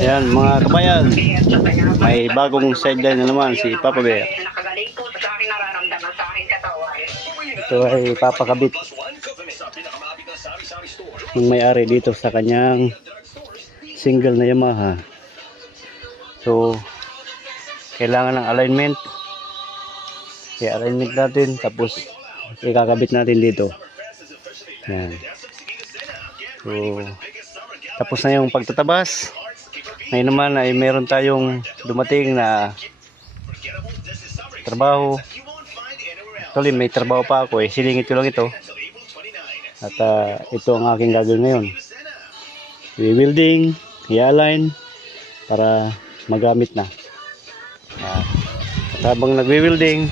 Ayan mga kabayan, may bagong sideline na naman si Papa Bear. Ito ay papakabit ng may-ari dito sa kanyang single na Yamaha. So kailangan ng alignment. I-alignment natin tapos ikakabit natin dito. Ayan. So tapos na yung pagtatabas. Ngayon naman ay meron tayong dumating na trabaho. Actually may trabaho pa ako eh. Silingit ko lang ito. At ito ang aking gagawin ngayon. I-welding, i-align para magamit na. At habang nagwi-welding,